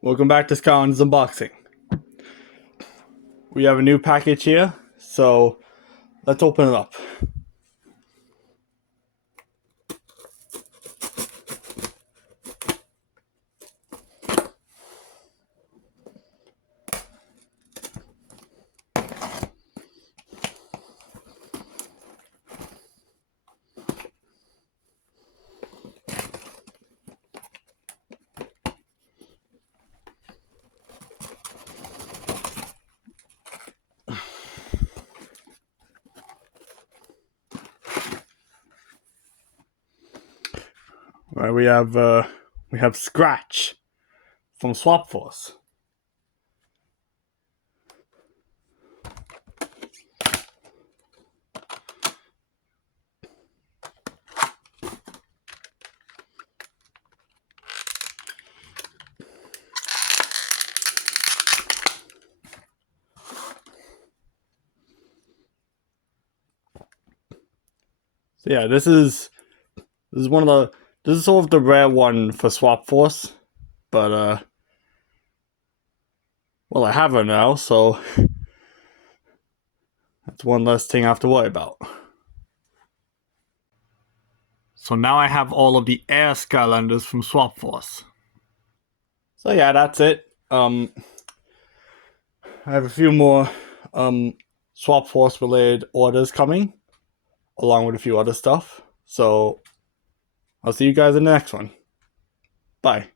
Welcome back to Skylanders Unboxing. We have a new package here, so let's open it up. Right, we have Scratch from Swap Force. So yeah, this is sort of the rare one for Swap Force, but well, I have her now, so that's one less thing I have to worry about. So now I have all of the air Skylanders from Swap Force. So yeah, that's it. I have a few more Swap Force related orders coming, along with a few other stuff. So I'll see you guys in the next one. Bye.